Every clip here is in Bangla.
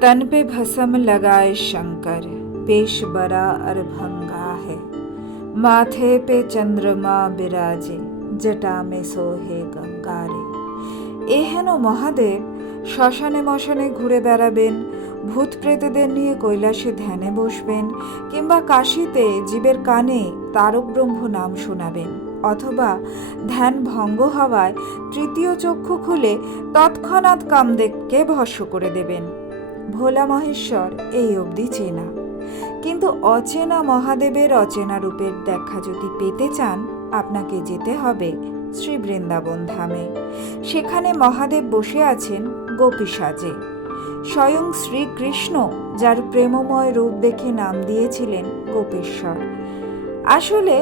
तन पे भस्म लगाए शंकर, पेश बड़ा अरभंगा है। माथे पे चंद्रमा बिराजे, जटा में सोहे गंगारे। এ হেন মহাদেব শ্মশানে মশানে ঘুরে বেড়াবেন, ভূত প্রেতদের নিয়ে কৈলাসে ধ্যানে বসবেন, কিংবা কাশীতে জীবের কানে তারক ব্রহ্ম নাম শোনাবেন, অথবা ধ্যান ভঙ্গ হওয়ায় তৃতীয় চক্ষু খুলে তৎক্ষণাৎ কামদেবকে ভস্ম করে দেবেন। ভোলা মহেশ্বর এই অবধি চেনা, কিন্তু অচেনা মহাদেবের অচেনা রূপের দেখা যদি পেতে চান, আপনাকে যেতে হবে শ্রী বৃন্দাবন ধামে। সেখানে মহাদেব বসে আছেন গোপী সাজে। স্বয়ং শ্রীকৃষ্ণ, যার প্রেমময় রূপ দেখে নাম দিয়েছিলেন গোপেশ্বর। আসলে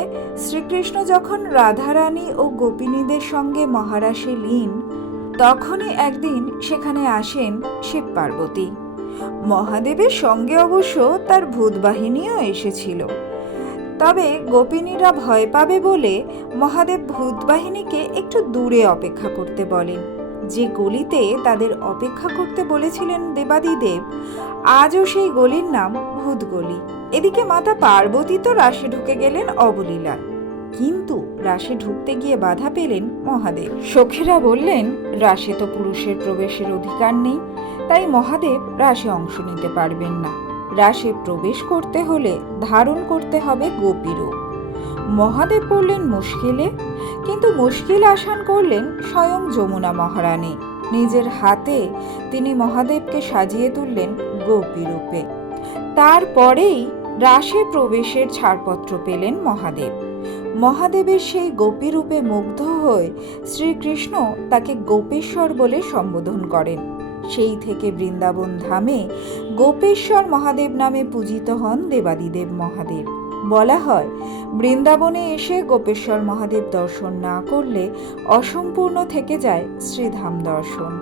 শ্রীকৃষ্ণ যখন রাধারানী ও গোপিনীদের সঙ্গে মহারাশে লীন, তখনই একদিন সেখানে আসেন শিব পার্বতী। মহাদেবের সঙ্গে অবশ্য তার ভূত বাহিনীও এসেছিল। তবে গোপিনীরা ভয় পাবে বলে মহাদেব ভূত বাহিনীকে একটু দূরে অপেক্ষা করতে বলেন। যে গলিতে তাদের অপেক্ষা করতে বলেছিলেন দেবাদিদেব, আজও সেই গলির নাম ভূত গলি। এদিকে মাতা পার্বতী তো রাশে ঢুকে গেলেন অবলীলায়, কিন্তু রাশে ঢুকতে গিয়ে বাধা পেলেন মহাদেব। সখীরা বললেন, রাশে তো পুরুষের প্রবেশের অধিকার নেই, তাই মহাদেব রাশে অংশ নিতে পারবেন না। রাশে প্রবেশ করতে হলে ধারণ করতে হবে গোপীরূপ। মহাদেব পড়লেন মুশকিলে, কিন্তু মুশকিল আসান করলেন স্বয়ং যমুনা মহারানী। নিজের হাতে তিনি মহাদেবকে সাজিয়ে তুললেন গোপী রূপে। তারপরেই রাশে প্রবেশের ছাড়পত্র পেলেন মহাদেব। মহাদেবের সেই গোপী রূপে মুগ্ধ হয়ে শ্রীকৃষ্ণ তাকে গোপেশ্বর বলে সম্বোধন করেন। সেই থেকে বৃন্দাবন ধামে গোপেশ্বর মহাদেব নামে পূজিত হন দেবাদিদেব মহাদেব। বলা হয়, বৃন্দাবনে এসে গোপেশ্বর মহাদেব দর্শন না করলে অসম্পূর্ণ থেকে যায় শ্রীধাম দর্শন।